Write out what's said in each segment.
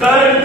दर्द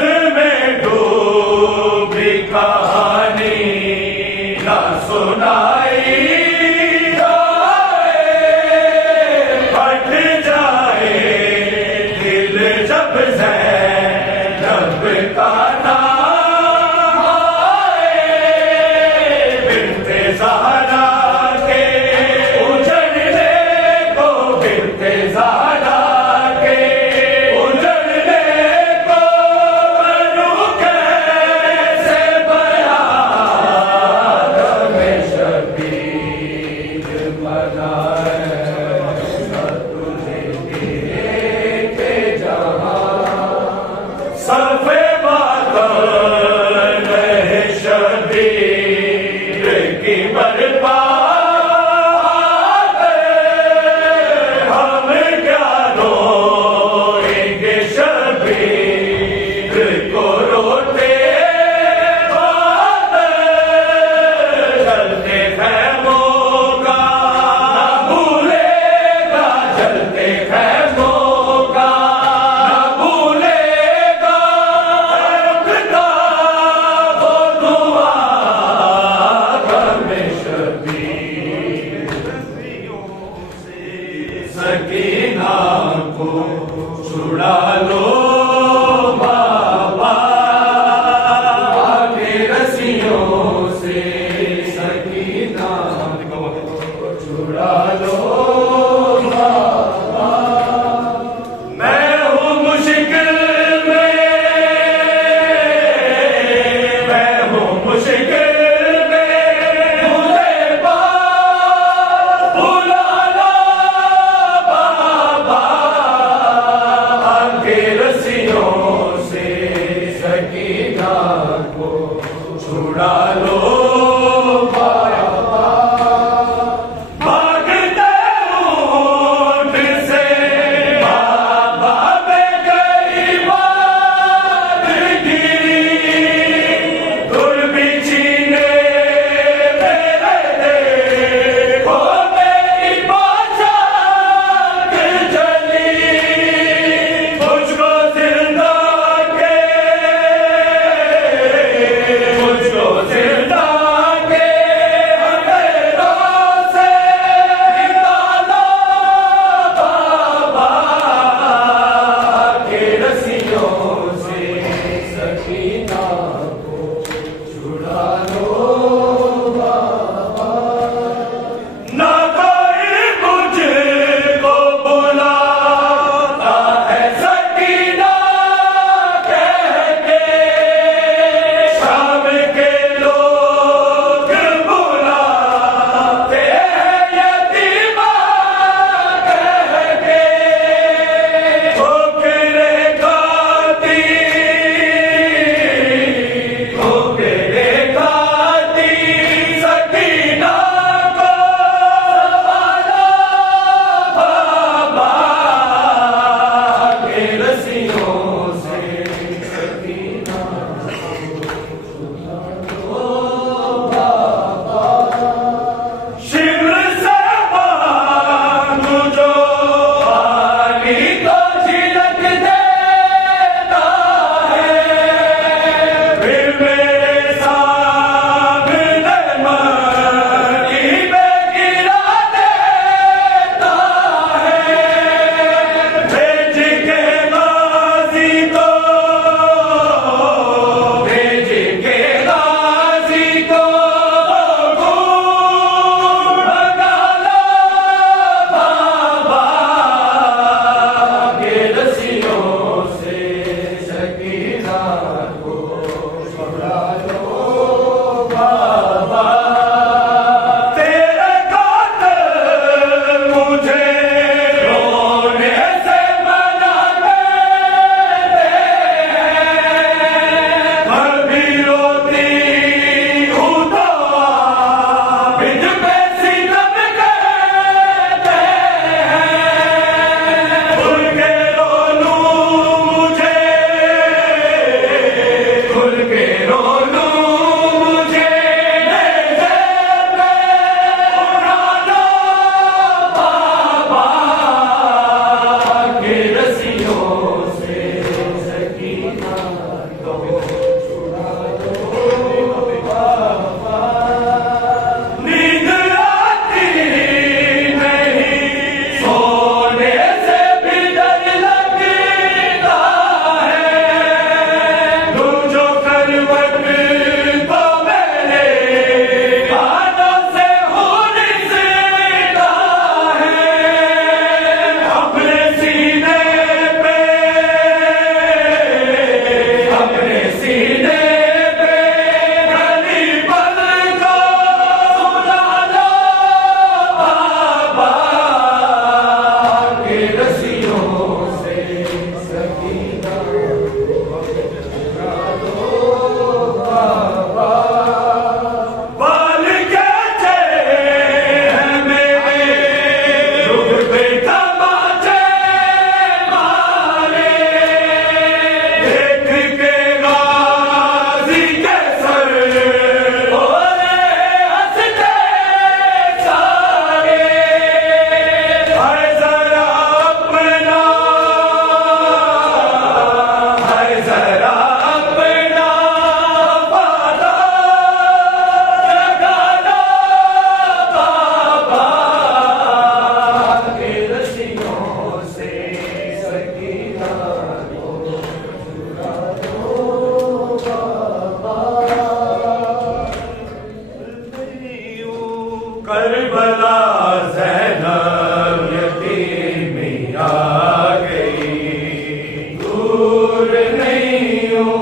नहीं हूँ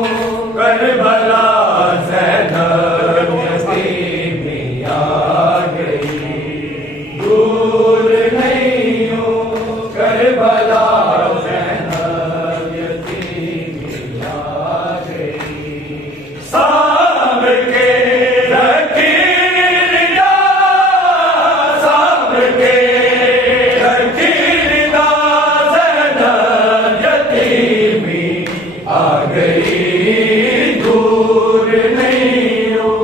करबला ज़ैनब यतीमी आ गई। दूर नहीं हूँ करबला ज़ैनब यतीमी आ गई। साबर के रकीला साबर के रकीला ज़ैनब यतीमी आ गई। दूर नहीं हूँ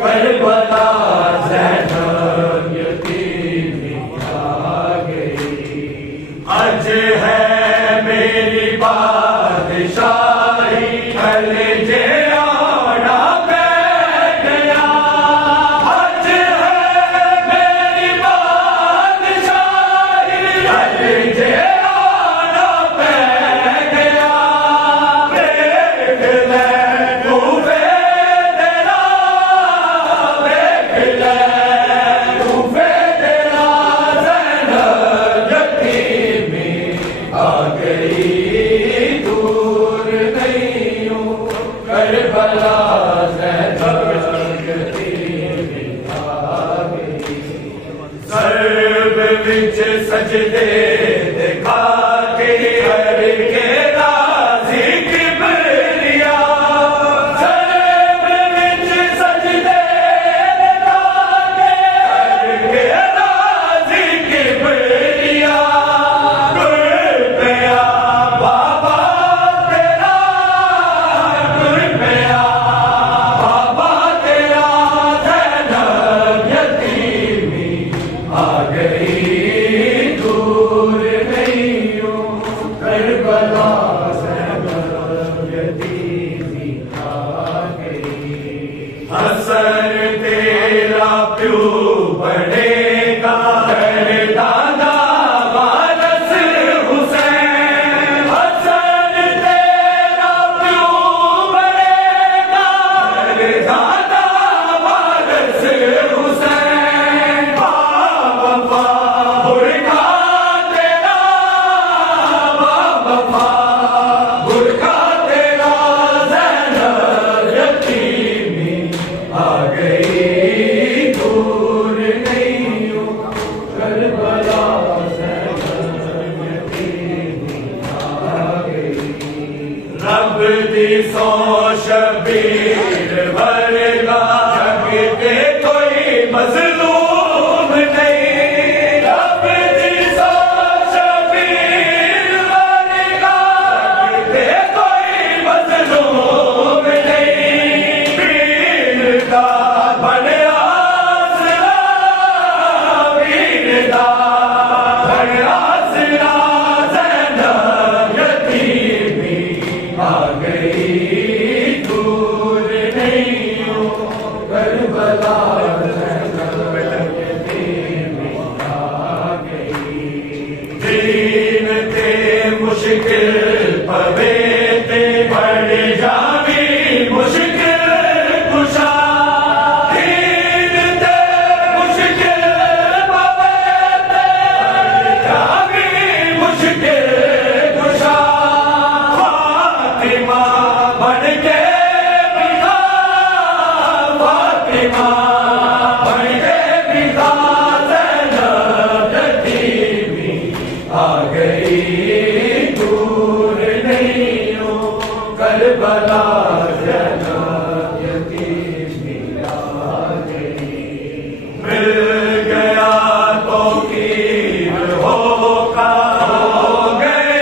करबला ज़ैनब यतीमी आ गई। आज है मेरी बादशाही कलेजे आना बैठ गया। आज है मेरी बादशाही कलेजे आना बैठ गया। देख ले तूफे तेरा देख ले तूफे तेरा ज़ैनब यतीमी आ गई। दूर नहीं हूँ करबला ज़ैनब यतीमी आ गई। सर्ब विच सजदे दिखा के करके राज़ी किबरिया। सर्ब विच सजदे दिखा के करके राज़ी किबरिया। गुर पिया बाबा तेरा गुर पिया बाबा तेरा ज़ैनब यतीमी आ गई। दूर नहीं हूँ करबला ज़ैनब यतीमी आ गई। हसन तेरा प्यो बढ़ेगा दादा वारस हुसैन। हसन तेरा प्यो बढ़ेगा दादा वारस हुसैन। बाबा बुरखा तेरा बाबा बुरखा तेरा ज़ैनब यतीमी आ गई। दूर नहीं हूँ करबला ज़ैनब यतीमी आ गई। रब दी सौ शबीर वर्गा जग ते कोई मज़लूम नहीं। रब दी सौ शबीर वर्गा जग ते कोई मज़लूम नहीं। पीर दा बने आसरा पीर दा बने आसरा ज़ैनब यतीमी आ गई। दूर नहीं हूँ करबला ज़ैनब यतीमी आ गई। दीन ते मुश्किल पवे ते बढ़ जावी मुश्किल कुशा। दीन ते मुश्किल पवे ते बढ़ जावी मुश्किल कुशा। फातिमा बन के पिता फातिमा बन के पिता ज़ैनब यतीमी आ गई। दूर नहीं हूँ करबला ज़ैनब यतीमी आ गई। मिल गया तो कीर होगा हो गए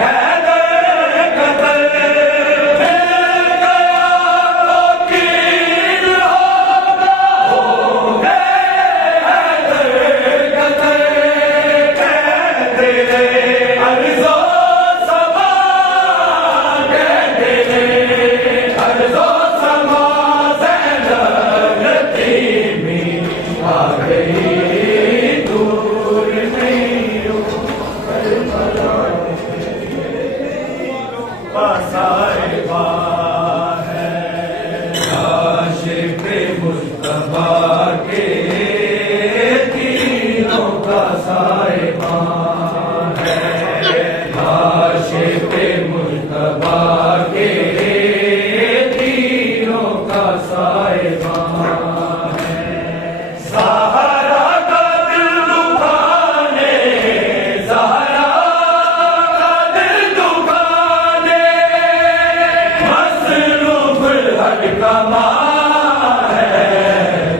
हैदर कतल। मिल गया तो कीर होगा हो गए हैदर कतल। कह तेरे अर्ज़ो समा कह तेरे अर्ज़ो समा ज़ैनब यतीमी आ गई। दूर नहीं हूँ करबला साहिबा है आशिक़ मुस्तफ़ा के तीनों का साहिबा है। आशिक़ मुस्तफ़ा के मुस्तफा है,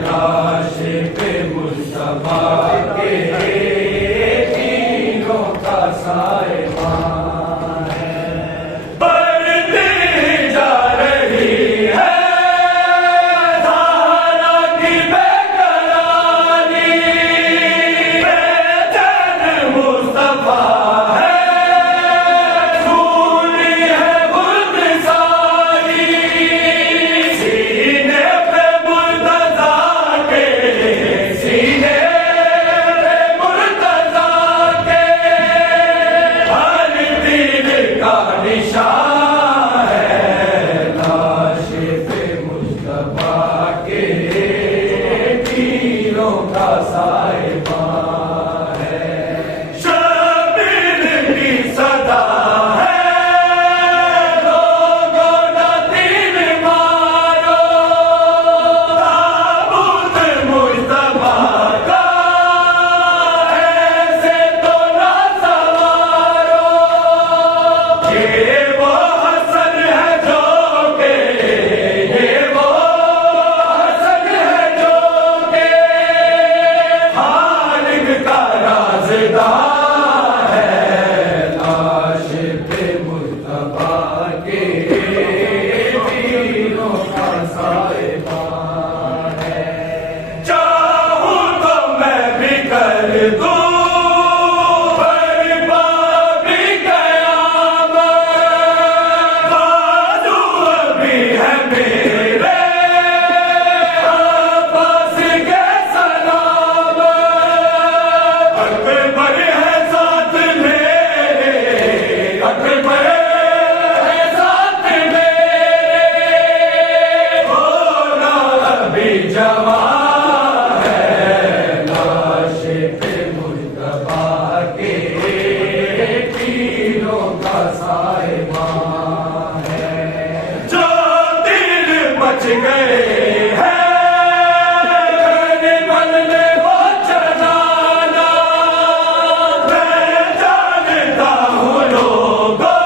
लाश पे मुस्तफा के तीरों का साहिबा है। बढ़ती जा रही है धारा की बेकरारी, बेचैन मुस्तफा है, सूनी है बुर्द सारी, सीने पे मुर्तज़ा के, सीने पे मुर्तज़ा के, हर तीर का निशान है, लाश पे मुस्तफा के तीरों का साहिबा है। शबीर की सदा है, लोगों ना तीर मारो, ताबूत मुस्तफा का ऐसे तो ना सवारो। ये वो हसन है जो के, ये वो हसन है जो के खालिक का राज़दार है, लाश पे मुस्तफा के तीरों का साहिबा है। चाहूं तो मैं भी कर दूं बर्पा भी क़यामत, बाजू अभी है मेरे अब्बास के सलामत, अकबर है साथ मेरे, अकबर है साथ मेरे, होना अभी जवान है, लाश पे मुस्तफा के तीरों का साहिबा है। जो तीर बच गए हैं गनीमत में वो चलाना, मैं जानता हूँ लोगों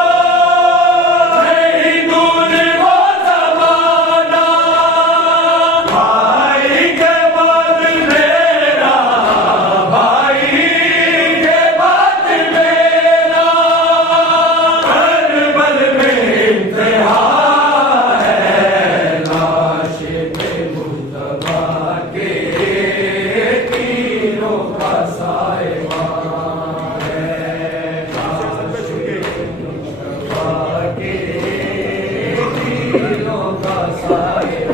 नहीं दूर वो ज़माना, भाई के बाद मेरा, भाई के बाद मेरा, करबल में इम्तिहान है, लाश पे मुस्तफा के तीरों का साहिबा है, लाश पे मुस्तफा के तीरों का साहिबा